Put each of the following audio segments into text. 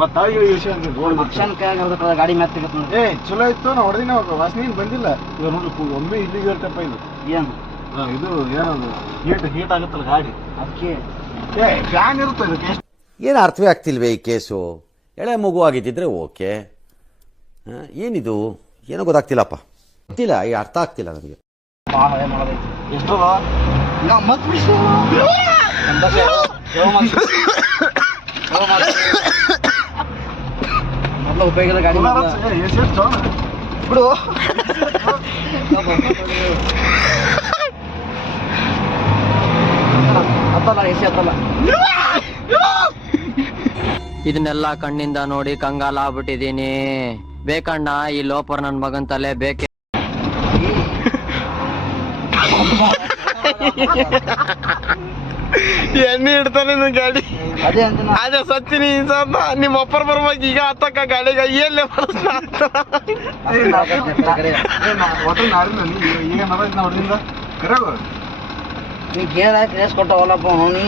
ಮತ್ತೆ ತಾಯಿಗೆ ವಿಷಯ ಅಂತ ಗಾಡಿ ಮ್ಯಾತ್ ಏ ಚಲೋ ಇತ್ತು ನಾ ಹೊಡೆದಿನ ವಾಸನೆ ಬಂದಿಲ್ಲ ಇವಾಗ ನೋಡಿ ಒಮ್ಮೆ ಇಲ್ಲಿಗೆ ಇರ್ತಪ್ಪ ಇದು ಏನು ಇದು ಏನದು ಹೀಟ್ ಆಗುತ್ತಲ್ಲ ಗಾಡಿ ಅದಕ್ಕೆ ಫ್ಯಾನ್ ಇರುತ್ತೆ ಇದಕ್ಕೆ. ಏನು ಅರ್ಥವೇ ಆಗ್ತಿಲ್ವೇ ಈ ಕೇಸು? ಎಳೆ ಮಗು ಆಗಿದ್ದಿದ್ರೆ ಓಕೆ, ಏನಿದು ಏನೋ ಗೊತ್ತಾಗ್ತಿಲ್ಲಪ್ಪ, ಗೊತ್ತಿಲ್ಲ, ಈ ಅರ್ಥ ಆಗ್ತಿಲ್ಲ ನನಗೆ. ಎಷ್ಟದ ಮೊದಲು ಉಪಯೋಗ ಗಾಡಿ ಬಿಡು ಹತ್ತಲ್ಲ ಎಸಿ ಹತ್ತಲ್ಲ. ಇದನ್ನೆಲ್ಲ ಕಣ್ಣಿಂದ ನೋಡಿ ಕಂಗಾಲ ಆಗ್ಬಿಟ್ಟಿದೀನಿ. ಬೇಕಣ್ಣ ಈ ಲೋಪರ್ ನನ್ ಮಗನ್ ತಲೆ ಬೇಕೆ. ಎಣ್ಣೆ ಇಡ್ತಾನೆ ನಿನ್ ಗಾಡಿ. ಅದೇ ಅಂತ ಅದೇ ಸತ್ತಿನಿ ನಿಮ್ಮ ಅಪ್ಪರ್ ಬರ್ಬೇಕು ಈಗ ಹತ್ತಕ್ಕ ಗಾಡಿಗ ಎಲ್ಲೇ ಒಟ್ಟು ನಾಡಿನ ಈಗ ಹೊಡೆದಿಂದ ಕರೆವು ನೀ ಗೇರ್ ಹಾಕಿ ರೇಸ್ ಕೊಟ್ಟವಲ್ಲಪ್ಪ ನೀ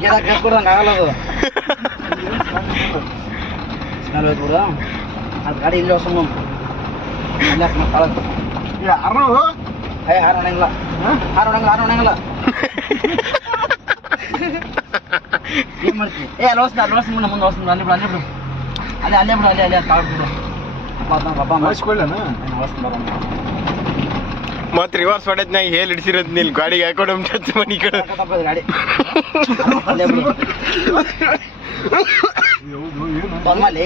ಗೇರ್ ಹಾಕಿ ರೇಸ್ ಕೊಡಂಗೆ ಆಗಲ್ಲ ಅದು. ಸ್ಮೆಲ್ ಹೋಯ್ತು ಬಿಡು. ಅದು ಗಾಡಿ ಇಲ್ಲಿ ಹೊಸ ಅಲ್ಲೇ ಕಳದು ಯಾರು ಹಾರು ಹೊಣಂಗಿಲ್ಲ ಏನ್ ಮಾಡ್ತೀವಿ? ಅಲ್ಲಿ ಹೊಸ ಮುಂದೆ ಹೊಸ ಅಲ್ಲಿ ಬಿಡು ಅಲ್ಲೇ ತಾಳ್ಬಿಡು. ಪಾಪ ಮಾಡಿಸ್ಕೊಳ್ಳೇನ ಮತ್ ರಿವರ್ಸ್ ಹೊಡೆದ್ನಾಗ ಹೇಳಿ ಹಿಡಿಸಿರೋದ್ ನಿಲ್ ಗಾಡಿಗೆ ಹಾಕೊಂಡು ಮನಿ ಕಡೆ ಗಾಡಿ ಅಲ್ಲೇ ಬಿಡು ಬಂದ್ಮೇಲೆ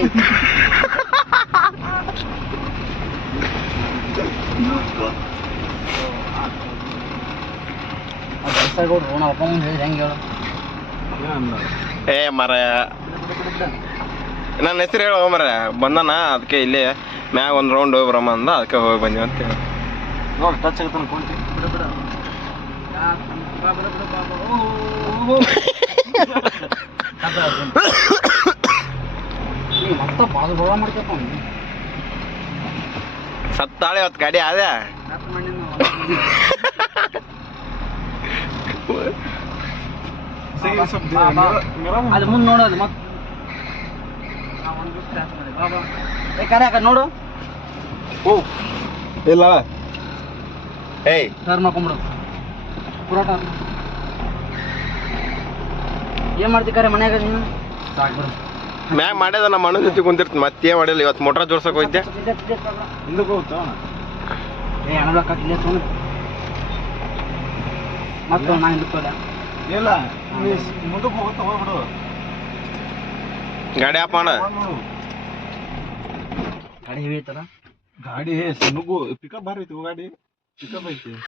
ಹೆಂಗೆ ಹೇಳು ಏ ಮರ ನನ್ನ ಹೆಸರು ಹೇಳು ಮರ ಬಂದಾನ. ಅದಕ್ಕೆ ಇಲ್ಲೇ ಮ್ಯಾಗ ಒಂದು ರೌಂಡ್ ಹೋಗಿ ಬರಮ್ಮ ಅಂದ, ಅದಕ್ಕೆ ಹೋಗಿ ಬಂದ್ವಿ ಅಂತ ಹೇಳಿ. ನೋಡಿ ಟಚ್ ಆಗುತ್ತೆ ಅನ್ಕೊಂಡಿ ಮತ್ತೆ ಪಾಸ್ ಬಳ ಮಾಡ್ತಪ್ಪ ಸತ್ತಾಳೆ ಅವತ್ತು ಗಾಡಿ ಅದೇ ಅದು ಮುಂದೆ ನೋಡೋದು ಮತ್ತೆ ಬೇಕಾರೆ ಯಾಕೆ ನೋಡು. ಓ ಇಲ್ಲ ಏಯ್ ಸರ್ ಮಾಡ್ಕೊಂಬಿಡು ಪುರಾಟ ಏನು ಮಾಡ್ತಿಕಾರೆ ಮನ್ಯಾಗ ನೀನು ಸಾಕ್ಬಿಡು. ಮ್ಯಾಗ ಮಾಡ್ಯದ ನಮ್ಮ ಅಣ್ಣ ಜೊತೆ ಕುಂತಿರ್ತೀನಿ. ಮತ್ತೇ ಮಾಡಿಲ್ಲ. ಇವತ್ತು ಮೋಟ್ರ ಜೋರ್ಸಕ್ ಹೋಯ್ತೆ. ಹಿಂದಕ್ಕೆ ಹೋಗ್ತಾ ಏ ಹಣಬೇಕಾಗಿಲ್ಲ ಸುಮ್ಮನೆ ಮತ್ತೆ ನಾ ಹಿಂದಕ್ಕೆ ಇಲ್ಲ ಮುಂದಕ್ಕೆ ಹೋಗುತ್ತಾ ಹೋಗ್ಬಿಡು. ಗಾಡಿ ಆಪ ಅಣ್ಣ. ಗಾಡಿ ಹೆವಿ ಐತಲ್ಲ ಗಾಡಿ ಸಣ್ಣಗೂ ಪಿಕಪ್ ಭಾರಿ ಐತಿ ಗಾಡಿ ಪಿಕಪ್ ಐತಿ.